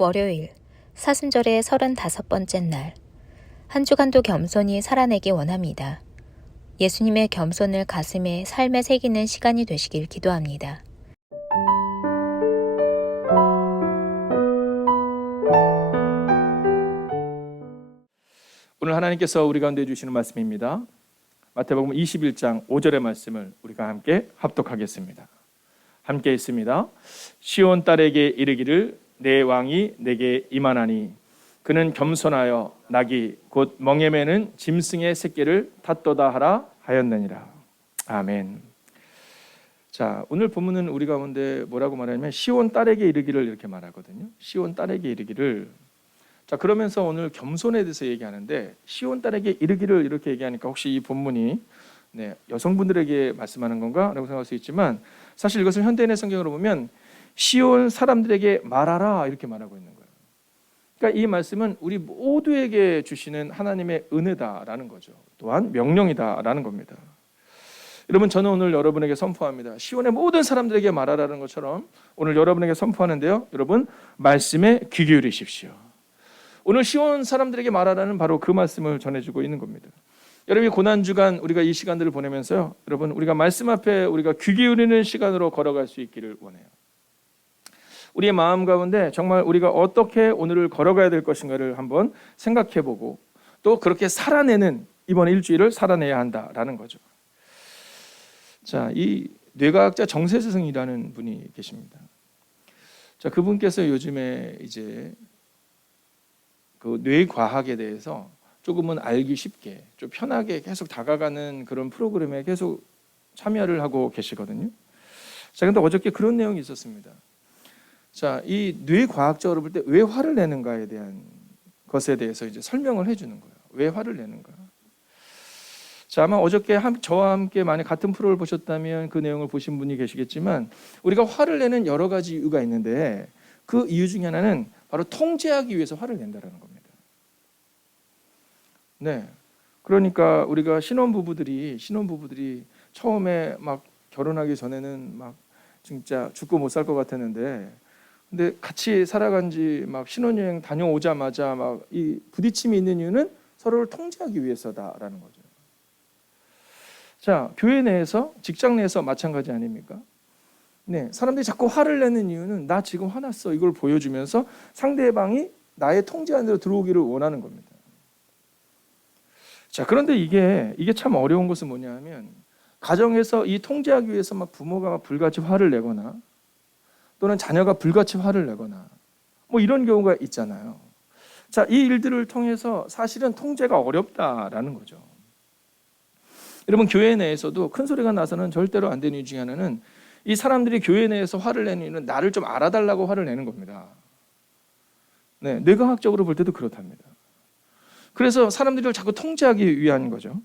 월요일, 사순절의 35번째 날. 한 주간도 겸손히 살아내기 원합니다. 예수님의 겸손을 가슴에 삶에 새기는 시간이 되시길 기도합니다. 오늘 하나님께서 우리 가운데 주시는 말씀입니다. 마태복음 21장 5절의 말씀을 우리가 함께 합독하겠습니다. 함께 있습니다. 시온 딸에게 이르기를 내 왕이 내게 임하나니 그는 겸손하여 낙이 곧 멍에 매는 짐승의 새끼를 탓도다 하라 하였느니라. 아멘. 자, 오늘 본문은 우리 가운데 뭐라고 말하냐면 시온 딸에게 이르기를 이렇게 말하거든요. 시온 딸에게 이르기를. 자, 그러면서 오늘 겸손에 대해서 얘기하는데 시온 딸에게 이르기를 이렇게 얘기하니까 혹시 이 본문이 여성분들에게 말씀하는 건가? 라고 생각할 수 있지만 사실 이것을 현대인의 성경으로 보면 시온 사람들에게 말하라 이렇게 말하고 있는 거예요. 그러니까 이 말씀은 우리 모두에게 주시는 하나님의 은혜다라는 거죠. 또한 명령이다라는 겁니다. 여러분, 저는 오늘 여러분에게 선포합니다. 시온의 모든 사람들에게 말하라는 것처럼 오늘 여러분에게 선포하는데요. 여러분, 말씀에 귀 기울이십시오. 오늘 시온 사람들에게 말하라는 바로 그 말씀을 전해주고 있는 겁니다. 여러분이 고난주간 우리가 이 시간들을 보내면서요, 여러분 우리가 말씀 앞에 우리가 귀 기울이는 시간으로 걸어갈 수 있기를 원해요. 우리의 마음 가운데 정말 우리가 어떻게 오늘을 걸어가야 될 것인가를 한번 생각해보고 또 그렇게 살아내는 이번 일주일을 살아내야 한다라는 거죠. 자, 이 뇌과학자 정세승이라는 분이 계십니다. 자, 그분께서 요즘에 이제 그 뇌과학에 대해서 조금은 알기 쉽게 좀 편하게 계속 다가가는 그런 프로그램에 계속 참여를 하고 계시거든요. 자, 근데 어저께 그런 내용이 있었습니다. 자, 이 뇌과학적으로 볼 때 왜 화를 내는가에 대한 것에 대해서 이제 설명을 해주는 거예요. 왜 화를 내는가? 자, 아마 어저께 저와 함께 만약 같은 프로를 보셨다면 그 내용을 보신 분이 계시겠지만 우리가 화를 내는 여러 가지 이유가 있는데 그 이유 중에 하나는 바로 통제하기 위해서 화를 낸다는 겁니다. 네, 그러니까 우리가 신혼부부들이 처음에 막 결혼하기 전에는 막 진짜 죽고 못 살 것 같았는데, 근데 같이 살아간 지 막 신혼여행 다녀오자마자 막 이 부딪힘이 있는 이유는 서로를 통제하기 위해서다라는 거죠. 자, 교회 내에서, 직장 내에서 마찬가지 아닙니까? 네, 사람들이 자꾸 화를 내는 이유는 나 지금 화났어 이걸 보여주면서 상대방이 나의 통제 안으로 들어오기를 원하는 겁니다. 자, 그런데 이게 참 어려운 것은 뭐냐면 가정에서 이 통제하기 위해서 막 부모가 막 불같이 화를 내거나 또는 자녀가 불같이 화를 내거나 뭐 이런 경우가 있잖아요. 자, 이 일들을 통해서 사실은 통제가 어렵다라는 거죠. 여러분, 교회 내에서도 큰 소리가 나서는 절대로 안 되는 이유 중에 하나는 이 사람들이 교회 내에서 화를 내는 이유는 나를 좀 알아달라고 화를 내는 겁니다. 네, 뇌과학적으로 볼 때도 그렇답니다. 그래서 사람들을 자꾸 통제하기 위한 거죠.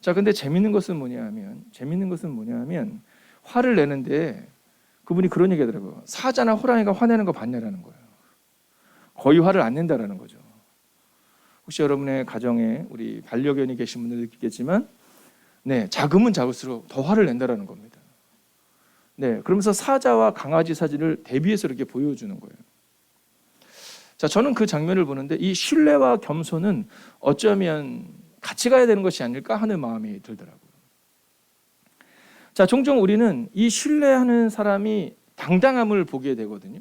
자, 근데 재밌는 것은 뭐냐면 화를 내는데 그분이 그런 얘기 하더라고요. 사자나 호랑이가 화내는 거 봤냐라는 거예요. 거의 화를 안 낸다라는 거죠. 혹시 여러분의 가정에 우리 반려견이 계신 분들 느끼겠지만 네, 작으면 작을수록 더 화를 낸다라는 겁니다. 네, 그러면서 사자와 강아지 사진을 대비해서 이렇게 보여주는 거예요. 자, 저는 그 장면을 보는데 이 신뢰와 겸손은 어쩌면 같이 가야 되는 것이 아닐까 하는 마음이 들더라고요. 자, 종종 우리는 이 신뢰하는 사람이 당당함을 보게 되거든요.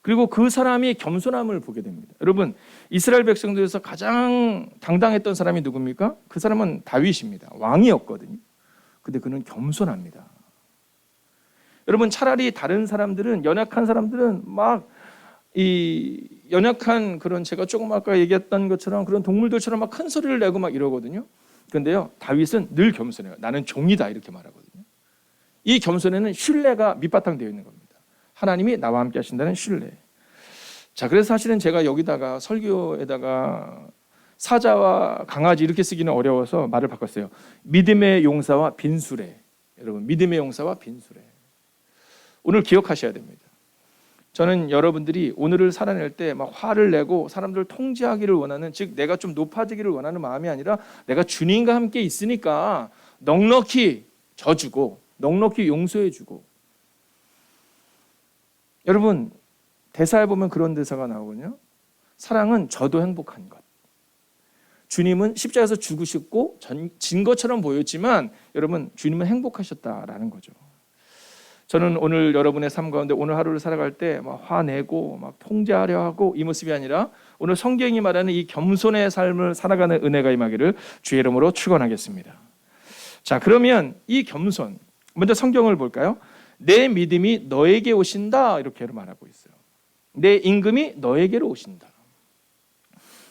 그리고 그 사람이 겸손함을 보게 됩니다. 여러분, 이스라엘 백성들에서 가장 당당했던 사람이 누굽니까? 그 사람은 다윗입니다. 왕이었거든요. 근데 그는 겸손합니다. 여러분, 차라리 다른 사람들은, 연약한 사람들은 막 이 연약한 그런, 제가 조금 아까 얘기했던 것처럼 그런 동물들처럼 막 큰 소리를 내고 막 이러거든요. 그런데요, 다윗은 늘 겸손해요. 나는 종이다 이렇게 말하거든요. 이 겸손에는 신뢰가 밑바탕 되어 있는 겁니다. 하나님이 나와 함께 하신다는 신뢰. 자, 그래서 사실은 제가 여기다가 설교에다가 사자와 강아지 이렇게 쓰기는 어려워서 말을 바꿨어요. 믿음의 용사와 빈수레. 여러분, 믿음의 용사와 빈수레. 오늘 기억하셔야 됩니다. 저는 여러분들이 오늘을 살아낼 때 막 화를 내고 사람들을 통제하기를 원하는, 즉 내가 좀 높아지기를 원하는 마음이 아니라 내가 주님과 함께 있으니까 넉넉히 져주고 넉넉히 용서해주고. 여러분, 대사에 보면 그런 대사가 나오거든요. 사랑은 저도 행복한 것. 주님은 십자가에서 죽으셨고 진 것처럼 보였지만 여러분 주님은 행복하셨다라는 거죠. 저는 오늘 여러분의 삶 가운데 오늘 하루를 살아갈 때 막 화내고 막 통제하려 하고 이 모습이 아니라 오늘 성경이 말하는 이 겸손의 삶을 살아가는 은혜가 임하기를 주의 이름으로 축원하겠습니다. 자, 그러면 이 겸손 먼저 성경을 볼까요? 내 믿음이 너에게 오신다 이렇게 말하고 있어요. 내 임금이 너에게로 오신다.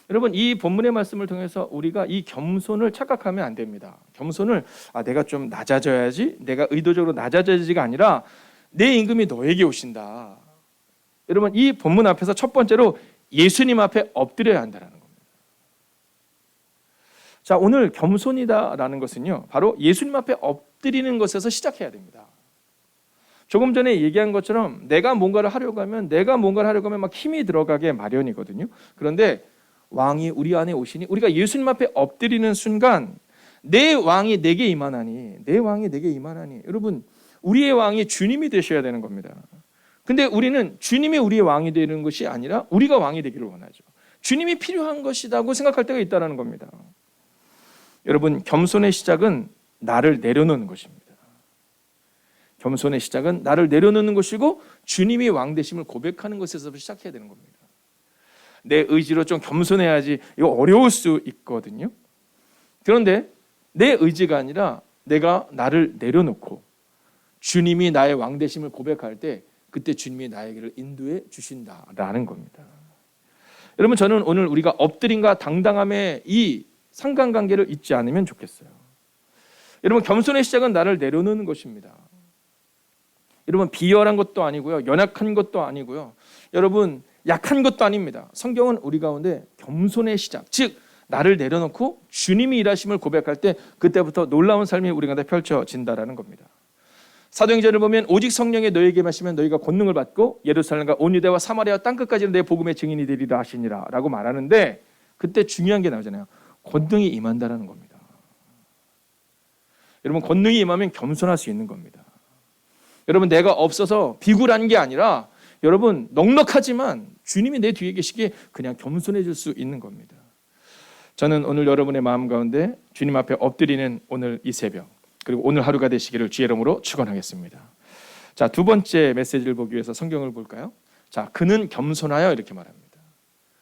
여러분 이 본문의 말씀을 통해서 우리가 이 겸손을 착각하면 안 됩니다. 겸손을 내가 좀 낮아져야지, 내가 의도적으로 낮아져야지가 아니라 내 임금이 너에게 오신다. 여러분 이 본문 앞에서 첫 번째로 예수님 앞에 엎드려야 한다는 겁니다. 자, 오늘 겸손이다라는 것은요 바로 예수님 앞에 엎드리는 것에서 시작해야 됩니다. 조금 전에 얘기한 것처럼 내가 뭔가를 하려고 하면 막 힘이 들어가게 마련이거든요. 그런데 왕이 우리 안에 오시니 우리가 예수님 앞에 엎드리는 순간 내 왕이 내게 임하나니 여러분 우리의 왕이 주님이 되셔야 되는 겁니다. 근데 우리는 주님이 우리의 왕이 되는 것이 아니라 우리가 왕이 되기를 원하죠. 주님이 필요한 것이라고 생각할 때가 있다는 겁니다. 여러분 겸손의 시작은 나를 내려놓는 것입니다. 겸손의 시작은 나를 내려놓는 것이고 주님이 왕 되심을 고백하는 것에서 시작해야 되는 겁니다. 내 의지로 좀 겸손해야지 이거 어려울 수 있거든요. 그런데 내 의지가 아니라 내가 나를 내려놓고 주님이 나의 왕 되심을 고백할 때 그때 주님이 나에게를 인도해 주신다라는 겁니다. 여러분 저는 오늘 우리가 엎드림과 당당함의 이 상관관계를 잊지 않으면 좋겠어요. 여러분 겸손의 시작은 나를 내려놓는 것입니다. 여러분 비열한 것도 아니고요. 연약한 것도 아니고요. 여러분 약한 것도 아닙니다. 성경은 우리 가운데 겸손의 시작, 즉 나를 내려놓고 주님이 일하심을 고백할 때 그때부터 놀라운 삶이 우리 가운데 펼쳐진다라는 겁니다. 사도행전을 보면 오직 성령이 너희에게 마시면 너희가 권능을 받고 예루살렘과 온 유대와 사마리아 땅끝까지는 내 복음의 증인이 되리라 하시니라 라고 말하는데 그때 중요한 게 나오잖아요. 권능이 임한다라는 겁니다. 여러분 권능이 임하면 겸손할 수 있는 겁니다. 여러분 내가 없어서 비굴한 게 아니라 여러분 넉넉하지만 주님이 내 뒤에 계시기에 그냥 겸손해질 수 있는 겁니다. 저는 오늘 여러분의 마음 가운데 주님 앞에 엎드리는 오늘 이 새벽 그리고 오늘 하루가 되시기를 주의 이름으로 축원하겠습니다. 자, 두 번째 메시지를 보기 위해서 성경을 볼까요? 자, 그는 겸손하여 이렇게 말합니다.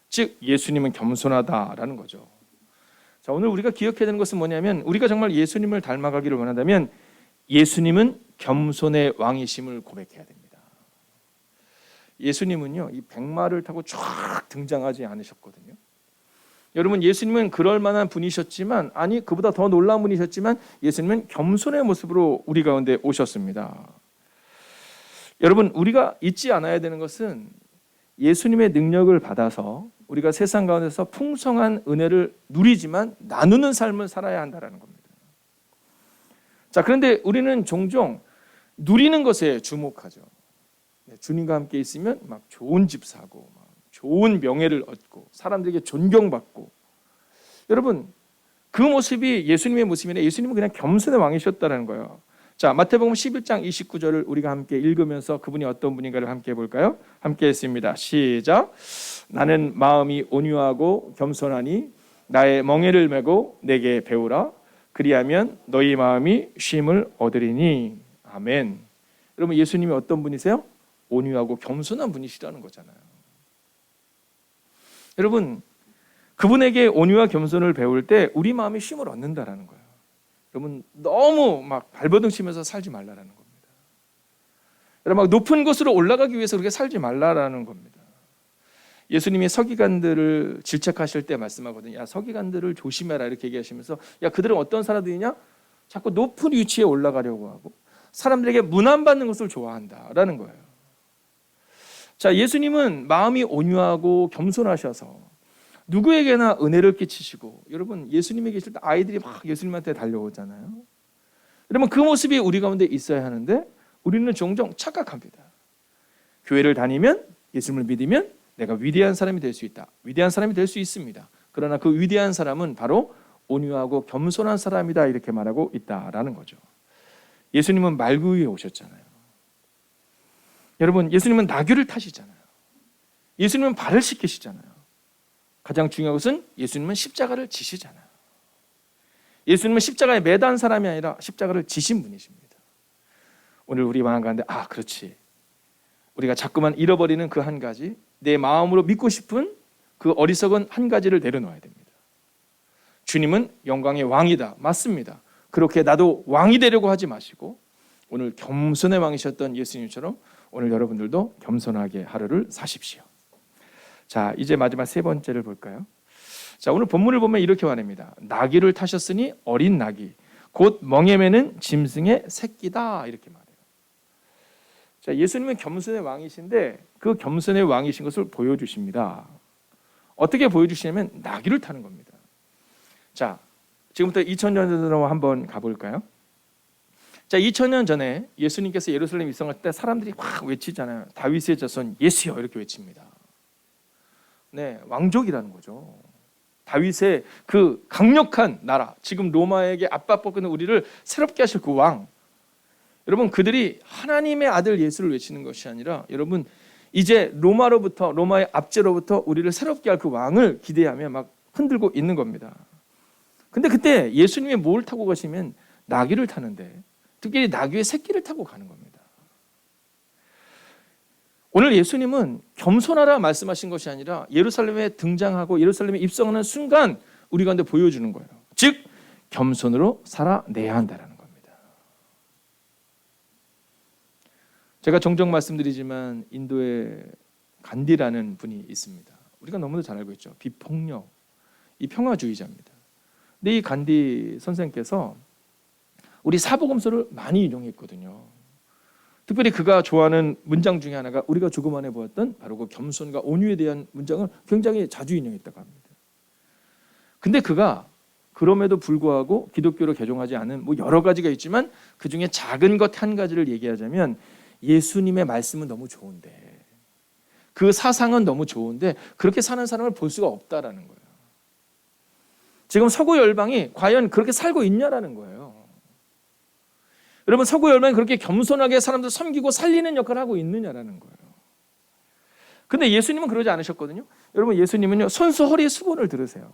즉 예수님은 겸손하다라는 거죠. 자, 오늘 우리가 기억해야 되는 것은 뭐냐면 우리가 정말 예수님을 닮아가기를 원한다면 예수님은 겸손의 왕이심을 고백해야 됩니다. 예수님은요 이 백마를 타고 쫙 등장하지 않으셨거든요. 여러분 예수님은 그럴 만한 분이셨지만 아니 그보다 더 놀라운 분이셨지만 예수님은 겸손의 모습으로 우리 가운데 오셨습니다. 여러분 우리가 잊지 않아야 되는 것은 예수님의 능력을 받아서 우리가 세상 가운데서 풍성한 은혜를 누리지만 나누는 삶을 살아야 한다는 겁니다. 자, 그런데 우리는 종종 누리는 것에 주목하죠. 주님과 함께 있으면 막 좋은 집 사고 막 좋은 명예를 얻고 사람들에게 존경받고 여러분 그 모습이 예수님의 모습이네. 예수님은 그냥 겸손의 왕이셨다는 거예요. 자, 마태복음 11장 29절을 우리가 함께 읽으면서 그분이 어떤 분인가를 함께 볼까요? 함께 했습니다. 시작. 나는 마음이 온유하고 겸손하니 나의 멍에를 메고 내게 배우라. 그리하면 너희 마음이 쉼을 얻으리니. 아멘. 여러분 예수님이 어떤 분이세요? 온유하고 겸손한 분이시라는 거잖아요. 여러분 그분에게 온유와 겸손을 배울 때 우리 마음이 쉼을 얻는다라는 거예요. 여러분 너무 막 발버둥 치면서 살지 말라라는 겁니다. 여러분 막 높은 곳으로 올라가기 위해서 그렇게 살지 말라라는 겁니다. 예수님이 서기관들을 질책하실 때 말씀하거든요. 야 서기관들을 조심해라 이렇게 얘기하시면서 야 그들은 어떤 사람들이냐? 자꾸 높은 위치에 올라가려고 하고 사람들에게 문안받는 것을 좋아한다라는 거예요. 자, 예수님은 마음이 온유하고 겸손하셔서 누구에게나 은혜를 끼치시고 여러분 예수님에 계실 때 아이들이 막 예수님한테 달려오잖아요. 여러분 그 모습이 우리 가운데 있어야 하는데 우리는 종종 착각합니다. 교회를 다니면 예수님을 믿으면 내가 위대한 사람이 될 수 있다. 위대한 사람이 될 수 있습니다. 그러나 그 위대한 사람은 바로 온유하고 겸손한 사람이다 이렇게 말하고 있다라는 거죠. 예수님은 말구 위에 오셨잖아요. 여러분 예수님은 나귀를 타시잖아요. 예수님은 발을 씻기시잖아요. 가장 중요한 것은 예수님은 십자가를 지시잖아요. 예수님은 십자가에 매단 사람이 아니라 십자가를 지신 분이십니다. 오늘 우리 마음 가운데 그렇지. 우리가 자꾸만 잃어버리는 그 한 가지, 내 마음으로 믿고 싶은 그 어리석은 한 가지를 내려놓아야 됩니다. 주님은 영광의 왕이다. 맞습니다. 그렇게 나도 왕이 되려고 하지 마시고 오늘 겸손의 왕이셨던 예수님처럼 오늘 여러분들도 겸손하게 하루를 사십시오. 자, 이제 마지막 세 번째를 볼까요? 자, 오늘 본문을 보면 이렇게 말합니다. 나귀를 타셨으니 어린 나귀, 곧 멍에 매는 짐승의 새끼다. 이렇게 말해요. 자, 예수님은 겸손의 왕이신데 그 겸손의 왕이신 것을 보여주십니다. 어떻게 보여주시냐면 나귀를 타는 겁니다. 자, 지금부터 2000년 전으로 한번 가볼까요? 자, 2000년 전에 예수님께서 예루살렘 입성할 때 사람들이 확 외치잖아요. 다윗의 자손 예수여 이렇게 외칩니다. 네, 왕족이라는 거죠. 다윗의 그 강력한 나라, 지금 로마에게 압박받고 있는 우리를 새롭게 하실 그 왕. 여러분, 그들이 하나님의 아들 예수를 외치는 것이 아니라 여러분 이제 로마의 압제로부터 우리를 새롭게 할 그 왕을 기대하며 막 흔들고 있는 겁니다. 근데 그때 예수님이 뭘 타고 가시면 나귀를 타는데 특별히 나귀의 새끼를 타고 가는 겁니다. 오늘 예수님은 겸손하라 말씀하신 것이 아니라 예루살렘에 등장하고 예루살렘에 입성하는 순간 우리 가운데 보여주는 거예요. 즉 겸손으로 살아내야 한다는 겁니다. 제가 종종 말씀드리지만 인도에 간디라는 분이 있습니다. 우리가 너무도 잘 알고 있죠. 비폭력, 이 평화주의자입니다. 근데 이 간디 선생님께서 우리 사복음서를 많이 인용했거든요. 특별히 그가 좋아하는 문장 중에 하나가 우리가 조금 전에 보았던 바로 그 겸손과 온유에 대한 문장을 굉장히 자주 인용했다고 합니다. 근데 그가 그럼에도 불구하고 기독교로 개종하지 않은 여러 가지가 있지만 그 중에 작은 것 한 가지를 얘기하자면 예수님의 말씀은 너무 좋은데 그 사상은 너무 좋은데 그렇게 사는 사람을 볼 수가 없다라는 거예요. 지금 서구 열방이 과연 그렇게 살고 있냐라는 거예요. 여러분, 서구 열방이 그렇게 겸손하게 사람들 섬기고 살리는 역할을 하고 있느냐라는 거예요. 근데 예수님은 그러지 않으셨거든요. 여러분, 예수님은요, 손수 허리에 수건을 들으세요.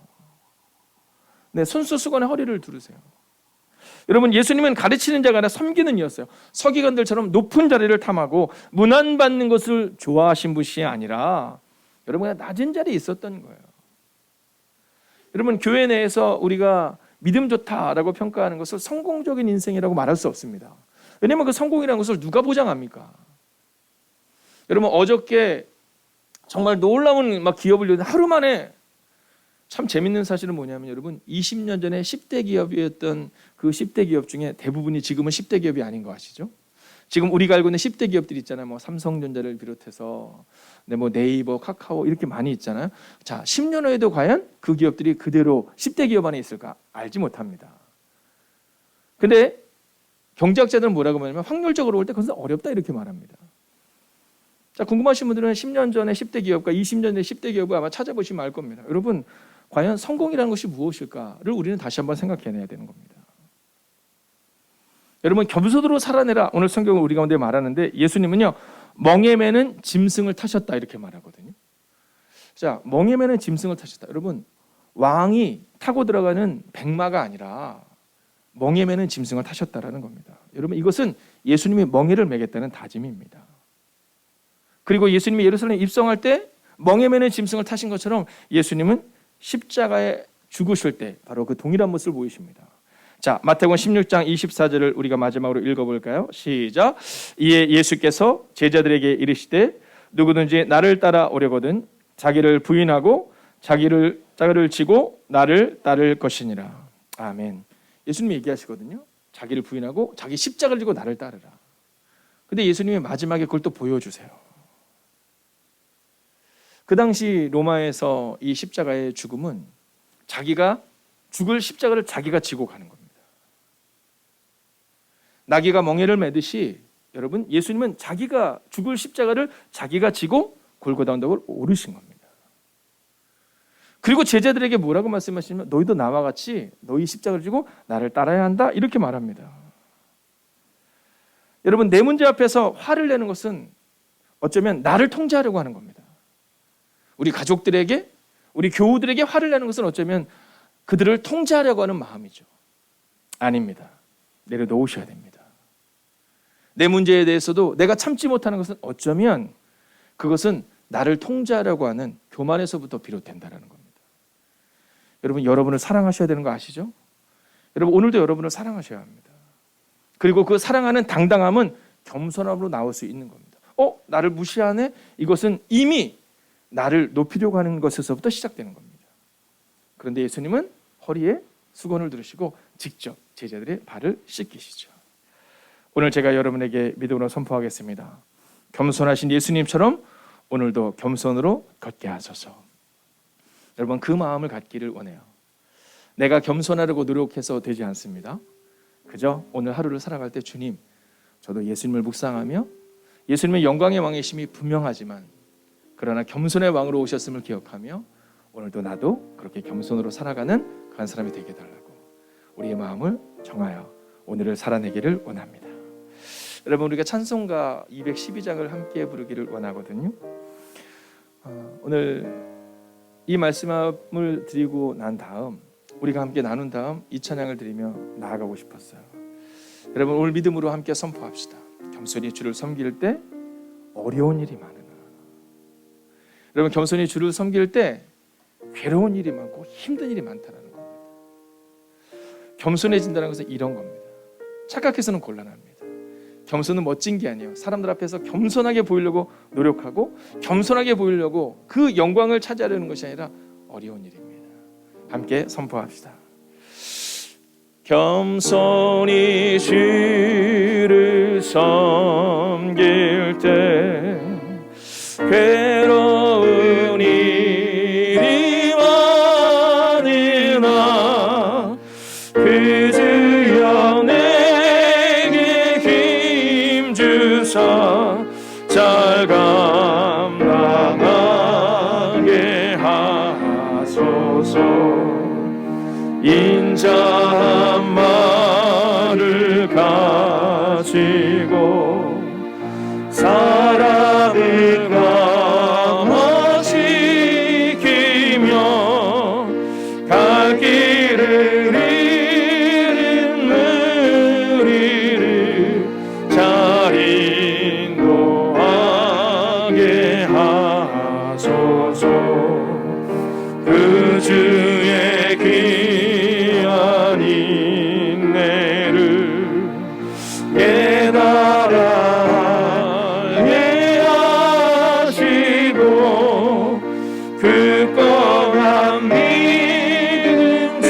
네, 손수 수건에 허리를 두르세요. 여러분, 예수님은 가르치는 자가 아니라 섬기는 이였어요. 서기관들처럼 높은 자리를 탐하고 문안받는 것을 좋아하신 분이 아니라 여러분, 낮은 자리에 있었던 거예요. 여러분, 교회 내에서 우리가 믿음 좋다라고 평가하는 것을 성공적인 인생이라고 말할 수 없습니다. 왜냐하면 그 성공이라는 것을 누가 보장합니까? 여러분, 어저께 정말 놀라운 기업을 열었는데 하루 만에 참 재밌는 사실은 뭐냐면 여러분 20년 전에 10대 기업이었던 그 10대 기업 중에 대부분이 지금은 10대 기업이 아닌 거 아시죠? 지금 우리가 알고 있는 10대 기업들이 있잖아요. 삼성전자를 비롯해서 네이버, 카카오 이렇게 많이 있잖아요. 자, 10년 후에도 과연 그 기업들이 그대로 10대 기업 안에 있을까? 알지 못합니다. 근데 경제학자들은 뭐라고 말하냐면 확률적으로 볼 때 그것은 어렵다 이렇게 말합니다. 자, 궁금하신 분들은 10년 전에 10대 기업과 20년 전에 10대 기업을 아마 찾아보시면 알 겁니다. 여러분, 과연 성공이라는 것이 무엇일까를 우리는 다시 한번 생각해내야 되는 겁니다. 여러분, 겸손으로 살아내라. 오늘 성경을 우리 가운데 말하는데 예수님은요, 멍에 매는 짐승을 타셨다 이렇게 말하거든요. 자, 멍에 매는 짐승을 타셨다. 여러분, 왕이 타고 들어가는 백마가 아니라 멍에 매는 짐승을 타셨다라는 겁니다. 여러분, 이것은 예수님이 멍에를 매겠다는 다짐입니다. 그리고 예수님이 예루살렘에 입성할 때 멍에 매는 짐승을 타신 것처럼 예수님은 십자가에 죽으실 때 바로 그 동일한 모습을 보이십니다. 자, 마태복음 16장 24절을 우리가 마지막으로 읽어볼까요? 시작. 이에 예수께서 제자들에게 이르시되 누구든지 나를 따라오려거든 자기를 부인하고 자기를 지고 나를 따를 것이니라. 아멘. 예수님이 얘기하시거든요. 자기를 부인하고 자기 십자가를 지고 나를 따르라. 근데 예수님이 마지막에 그걸 또 보여주세요. 그 당시 로마에서 이 십자가의 죽음은 자기가 죽을 십자가를 자기가 지고 가는 겁니다. 나귀가 멍에를 매듯이 여러분, 예수님은 자기가 죽을 십자가를 자기가 지고 골고다 언덕을 오르신 겁니다. 그리고 제자들에게 뭐라고 말씀하시냐면 너희도 나와 같이 너희 십자가를 지고 나를 따라야 한다 이렇게 말합니다. 여러분, 내 문제 앞에서 화를 내는 것은 어쩌면 나를 통제하려고 하는 겁니다. 우리 가족들에게, 우리 교우들에게 화를 내는 것은 어쩌면 그들을 통제하려고 하는 마음이죠. 아닙니다. 내려놓으셔야 됩니다. 내 문제에 대해서도 내가 참지 못하는 것은 어쩌면 그것은 나를 통제하려고 하는 교만에서부터 비롯된다는 겁니다. 여러분, 여러분을 사랑하셔야 되는 거 아시죠? 여러분, 오늘도 여러분을 사랑하셔야 합니다. 그리고 그 사랑하는 당당함은 겸손함으로 나올 수 있는 겁니다. 나를 무시하네? 이것은 이미 나를 높이려고 하는 것에서부터 시작되는 겁니다. 그런데 예수님은 허리에 수건을 두르시고 직접 제자들의 발을 씻기시죠. 오늘 제가 여러분에게 믿음으로 선포하겠습니다. 겸손하신 예수님처럼 오늘도 겸손으로 걷게 하소서. 여러분, 그 마음을 갖기를 원해요. 내가 겸손하려고 노력해서 되지 않습니다. 그저 오늘 하루를 살아갈 때 주님, 저도 예수님을 묵상하며 예수님의 영광의 왕이심이 분명하지만 그러나 겸손의 왕으로 오셨음을 기억하며 오늘도 나도 그렇게 겸손으로 살아가는 그런 사람이 되게 해달라고 우리의 마음을 정하여 오늘을 살아내기를 원합니다. 여러분, 우리가 찬송가 212장을 함께 부르기를 원하거든요. 오늘 이 말씀을 드리고 난 다음, 우리가 함께 나눈 다음 이 찬양을 드리며 나아가고 싶었어요. 여러분, 오늘 믿음으로 함께 선포합시다. 겸손히 주를 섬길 때 어려운 일이 많으나, 여러분, 겸손히 주를 섬길 때 괴로운 일이 많고 힘든 일이 많다는 겁니다. 겸손해진다는 것은 이런 겁니다. 착각해서는 곤란합니다. 겸손은 멋진 게 아니에요. 사람들 앞에서 겸손하게 보이려고 노력하고 겸손하게 보이려고 그 영광을 차지하려는 것이 아니라 어려운 일입니다. 함께 선포합시다. 겸손히 주를 섬길 때 괴로운 일이 많으나 그 주여 내게 힘 주사 잘 감당하게 하소서. 인자한 말을 가지고 사랑을 강화시키며 갈 길을 잃은 우리를 잘 인도하게 하소서. 그 주의 귀한 인내를 깨달아 이해하시고 굳건한 믿음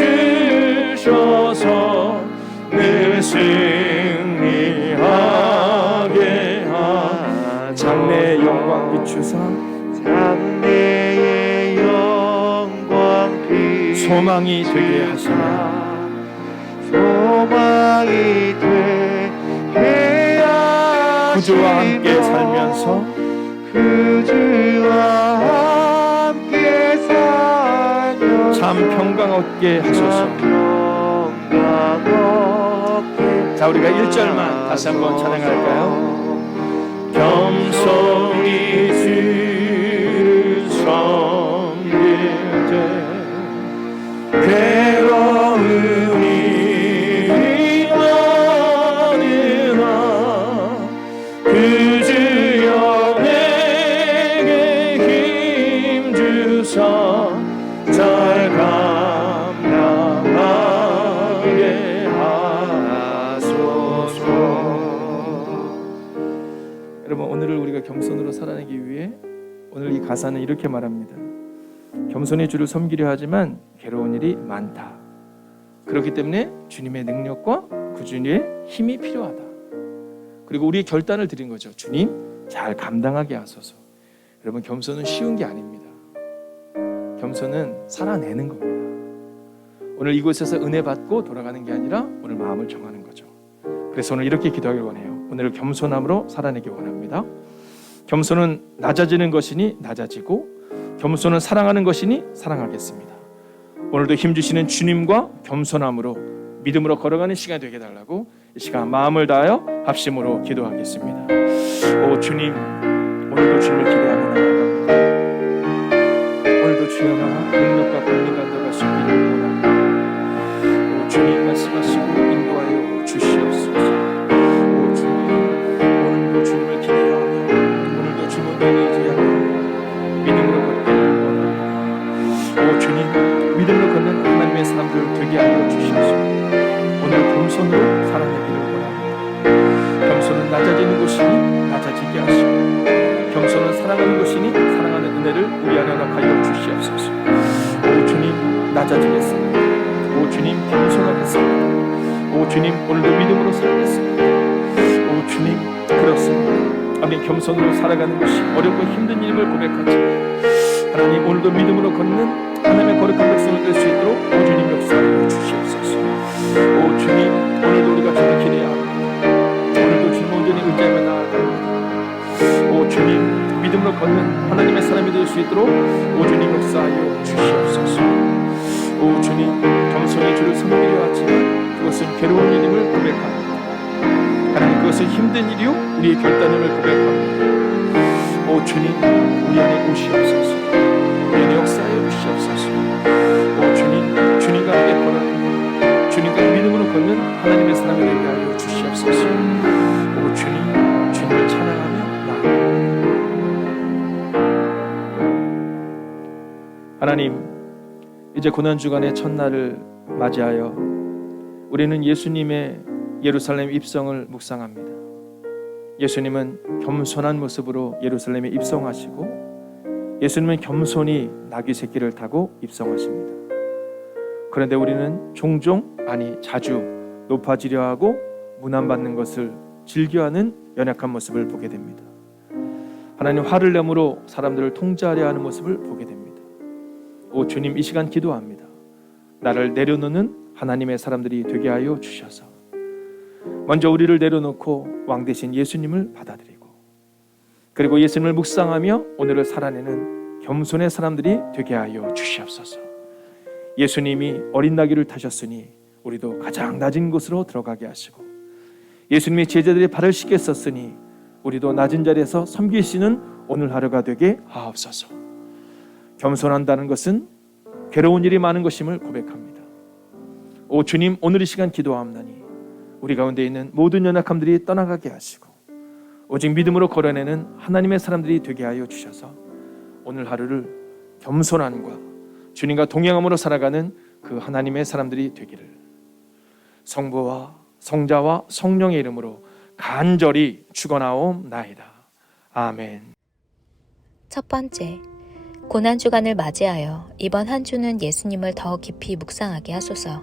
주셔서 늘 승리하게 하소서. 장래의 영광 비추사 장래의 영광 비추사 소망이 되게 하시며 소망이 되게 하시며 구주와 함께 살면서 그주와 함께 살면서 참 평강 얻게 하소서. 자, 우리가 1절만 다시 한번 찬양할까요? 겸손히 주를 섬길 때 괴로운 일이 많으나 그 주여 내게 힘 주사 잘 감당하게 하소서. 여러분, 오늘을 우리가 겸손으로 살아내기 위해 오늘 이 가사는 이렇게 말합니다. 겸손히 주를 섬기려 하지만 괴로운 일이 많다. 그렇기 때문에 주님의 능력과 구주님의 힘이 필요하다. 그리고 우리의 결단을 드린 거죠. 주님, 잘 감당하게 하소서. 여러분, 겸손은 쉬운 게 아닙니다. 겸손은 살아내는 겁니다. 오늘 이곳에서 은혜 받고 돌아가는 게 아니라 오늘 마음을 정하는 거죠. 그래서 오늘 이렇게 기도하길 원해요. 오늘을 겸손함으로 살아내기 원합니다. 겸손은 낮아지는 것이니 낮아지고 겸손은 사랑하는 것이니 사랑하겠습니다. 오늘도 힘주시는 주님과 겸손함으로 믿음으로 걸어가는 시간이 되게 해달라고 이 시간 마음을 다하여 합심으로 기도하겠습니다. 오 주님, 오늘도 주님을 기대하며 나아갑니다. 주여가 능력과 권능과 들어갈 수 있기를 원합니다. 오 주님 말씀하시고 인도하여 주시옵소서. 오 주님 오늘도 주님을 기대하며 오늘도 주님을 의지하며 믿음으로 걷기를 원합니다. 오 주님 믿음으로 걷는 하나님의 사람들 되게 하여 주시옵소서. 오늘 겸손으로 살아내기를 원합니다. 겸손은 낮아지는 곳이니 낮아지게 하시고 겸손은 사랑하는 것이니 사랑하는 은혜를 우리 안에 허락하여 주시옵소서. 오 주님 낮아지겠습니다. 오 주님 겸손하겠습니다. 오 주님 오늘도 믿음으로 살겠습니다. 오 주님 그렇습니다. 아멘. 겸손으로 살아가는 것이 어렵고 힘든 일임을 고백하지만 하나님 오늘도 믿음으로 걷는 하나님의 거룩한 백성을 될 수 있도록 오 주님 역사하여 주시옵소서. 오 주님 오늘도 우리가 주를 기대합니다. 오늘도 주님 온전히 의지하며 나아갑니다. 오 주님 믿음으로 걷는 하나님의 사람이 될 수 있도록 오 주님 역사하여 주시옵소서. 오 주님 겸손히 주를 섬기려 하지만 그것은 괴로운 일임을 고백합니다. 하나님 그것은 힘든 일이요 우리의 결단임을 고백합니다. 오 주님 우리 안에 오시옵소서. 우리 안에 역사하여 주시옵소서. 오 주님 주님과 함께 걸어가는 주님과 믿음으로 걷는 하나님의 사람이 되게 하여 주시옵소서. 오 주님 주님을 찬양하며 하나님 이제 고난주간의 첫날을 맞이하여 우리는 예수님의 예루살렘 입성을 묵상합니다. 예수님은 겸손한 모습으로 예루살렘에 입성하시고 예수님은 겸손히 나귀 새끼를 타고 입성하십니다. 그런데 우리는 종종 아니 자주 높아지려 하고 문안받는 것을 즐겨하는 연약한 모습을 보게 됩니다. 하나님 화를 내므로 사람들을 통제하려 하는 모습을 보게 됩니다. 오 주님 이 시간 기도합니다. 나를 내려놓는 하나님의 사람들이 되게 하여 주셔서 먼저 우리를 내려놓고 왕 대신 예수님을 받아들이고 그리고 예수님을 묵상하며 오늘을 살아내는 겸손의 사람들이 되게 하여 주시옵소서. 예수님이 어린 나귀를 타셨으니 우리도 가장 낮은 곳으로 들어가게 하시고 예수님의 제자들이 발을 씻겼었으니 우리도 낮은 자리에서 섬기시는 오늘 하루가 되게 하옵소서. 겸손한다는 것은 괴로운 일이 많은 것임을 고백합니다. 오 주님 오늘 이 시간 기도하옵나니 우리 가운데 있는 모든 연약함들이 떠나가게 하시고 오직 믿음으로 걸어내는 하나님의 사람들이 되게 하여 주셔서 오늘 하루를 겸손함과 주님과 동행함으로 살아가는 그 하나님의 사람들이 되기를 성부와 성자와 성령의 이름으로 간절히 축원하옵나이다. 아멘. 첫 번째, 고난주간을 맞이하여 이번 한 주는 예수님을 더 깊이 묵상하게 하소서.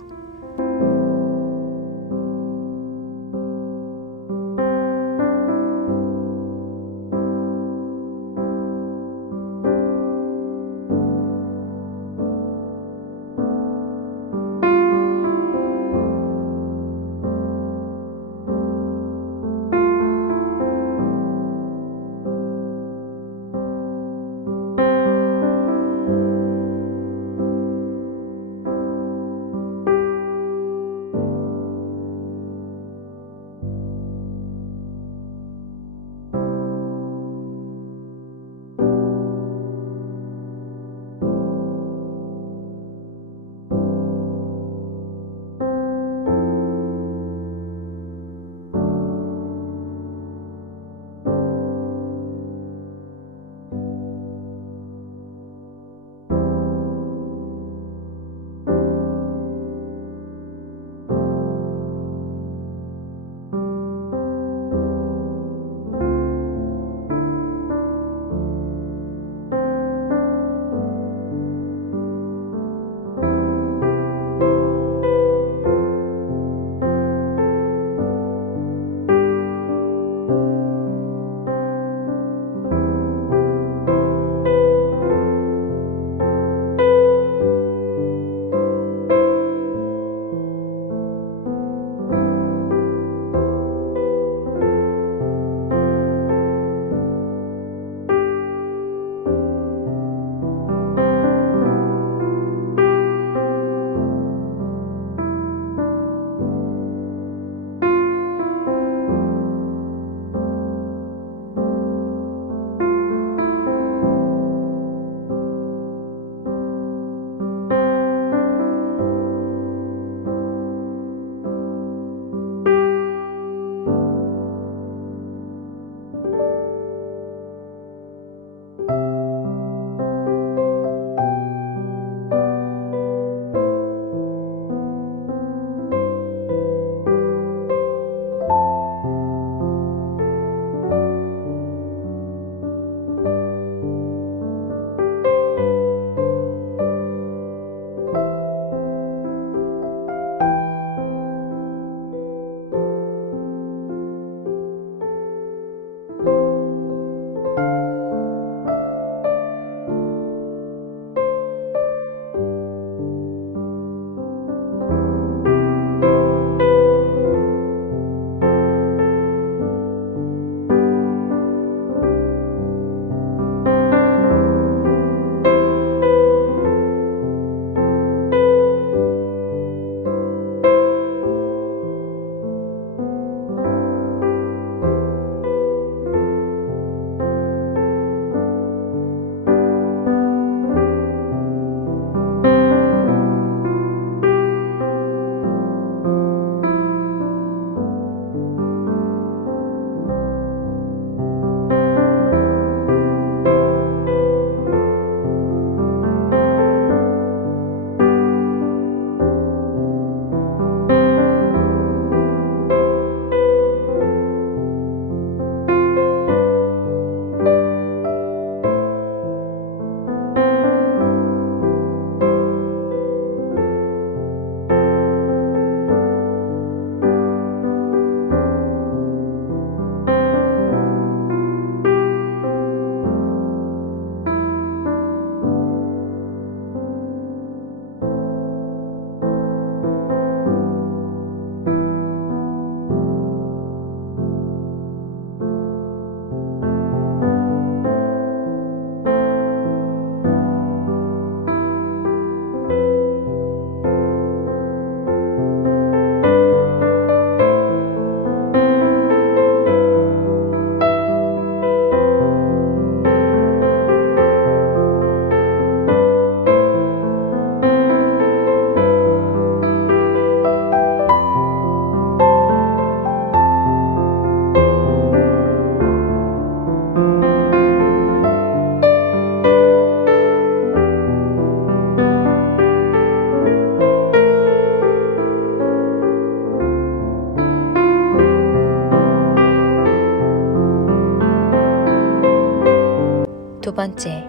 번째,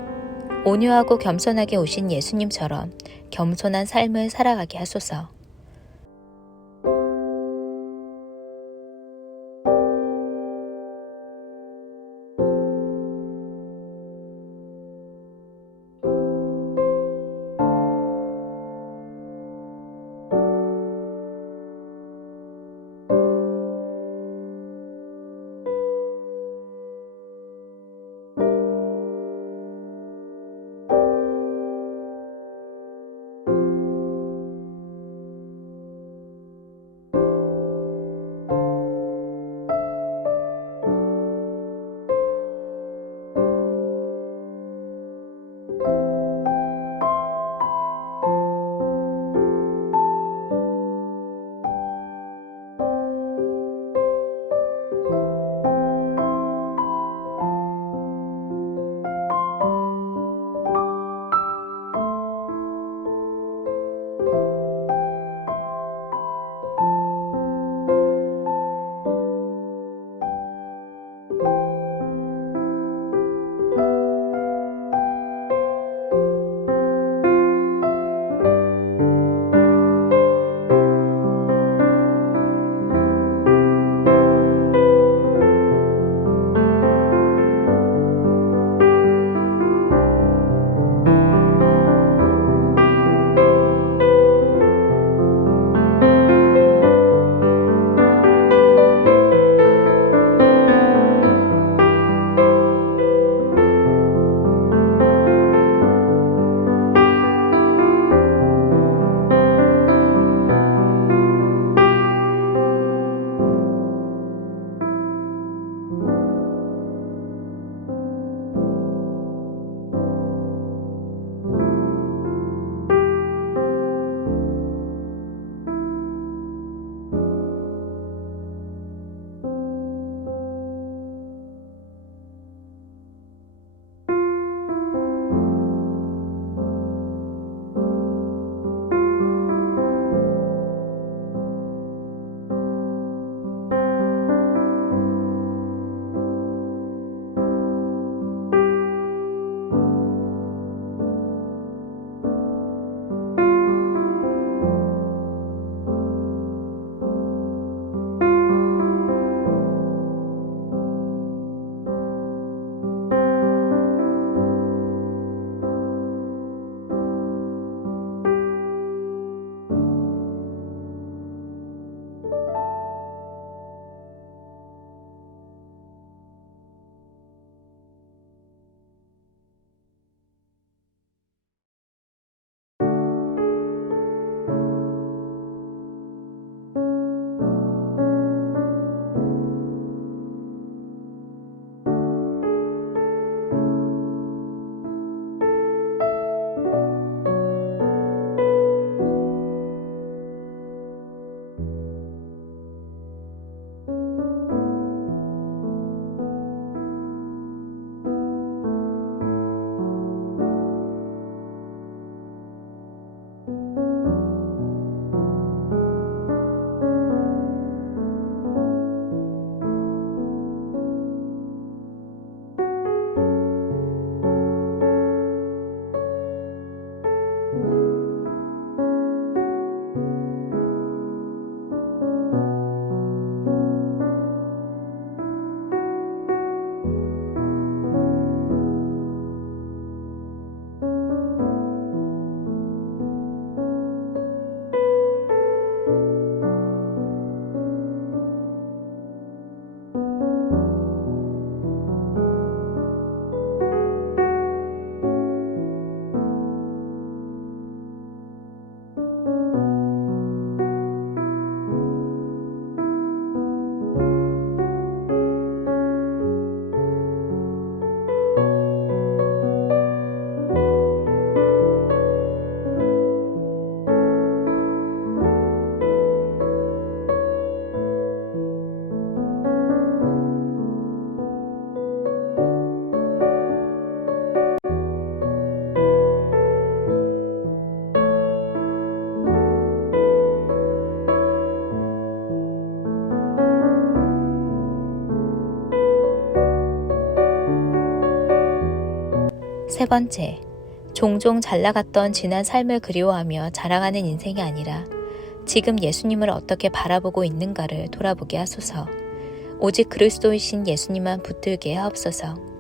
온유하고 겸손하게 오신 예수님처럼 겸손한 삶을 살아가게 하소서. 세 번째, 종종 잘 나갔던 지난 삶을 그리워하며 자랑하는 인생이 아니라 지금 예수님을 어떻게 바라보고 있는가를 돌아보게 하소서. 오직 그리스도이신 예수님만 붙들게 하옵소서.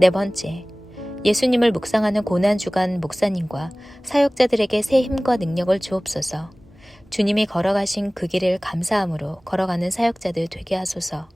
네 번째, 예수님을 묵상하는 고난주간 목사님과 사역자들에게 새 힘과 능력을 주옵소서. 주님이 걸어가신 그 길을 감사함으로 걸어가는 사역자들 되게 하소서.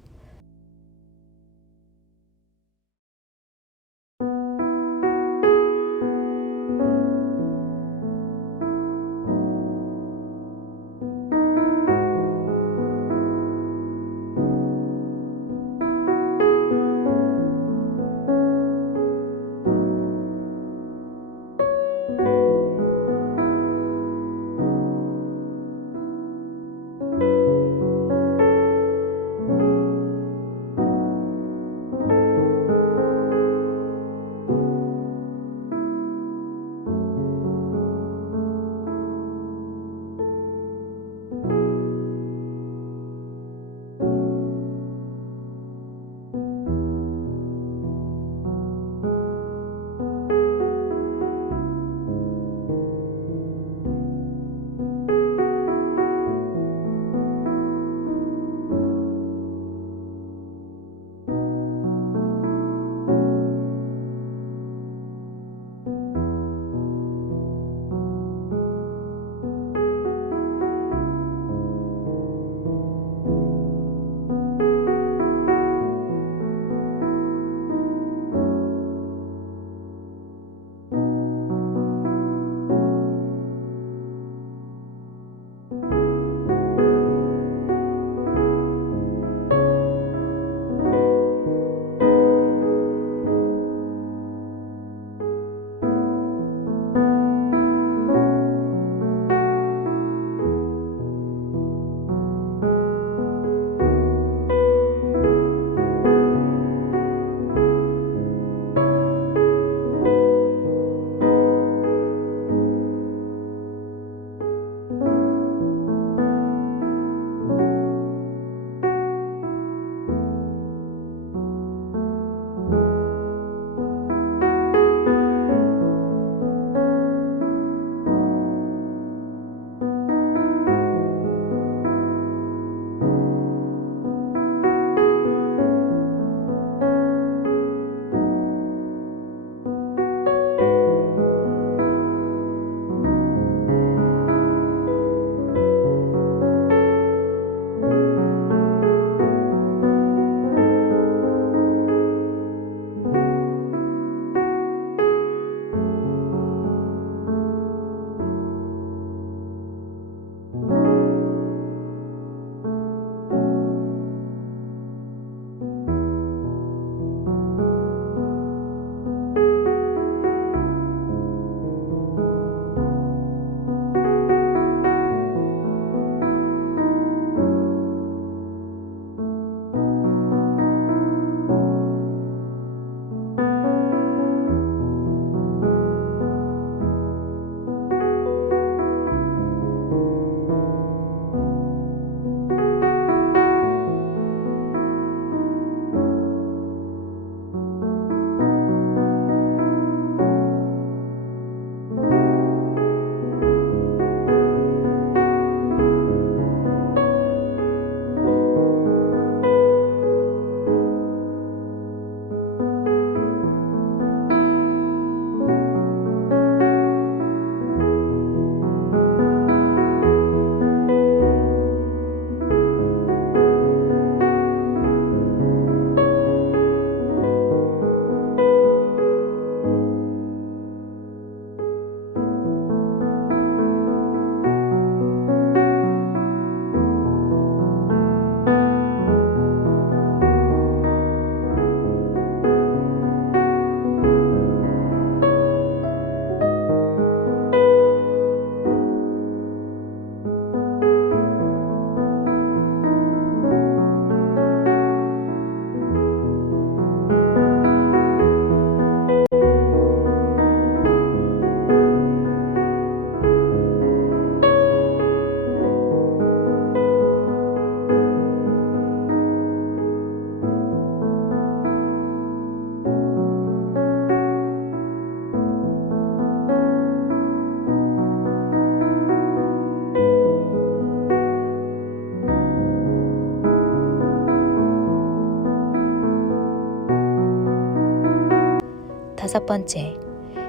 첫 번째,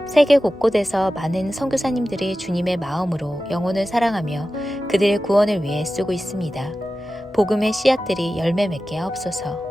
세계 곳곳에서 많은 선교사님들이 주님의 마음으로 영혼을 사랑하며 그들의 구원을 위해 쓰고 있습니다. 복음의 씨앗들이 열매 맺게 하옵소서.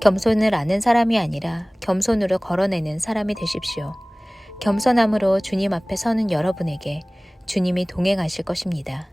겸손을 아는 사람이 아니라 겸손으로 걸어내는 사람이 되십시오. 겸손함으로 주님 앞에 서는 여러분에게 주님이 동행하실 것입니다.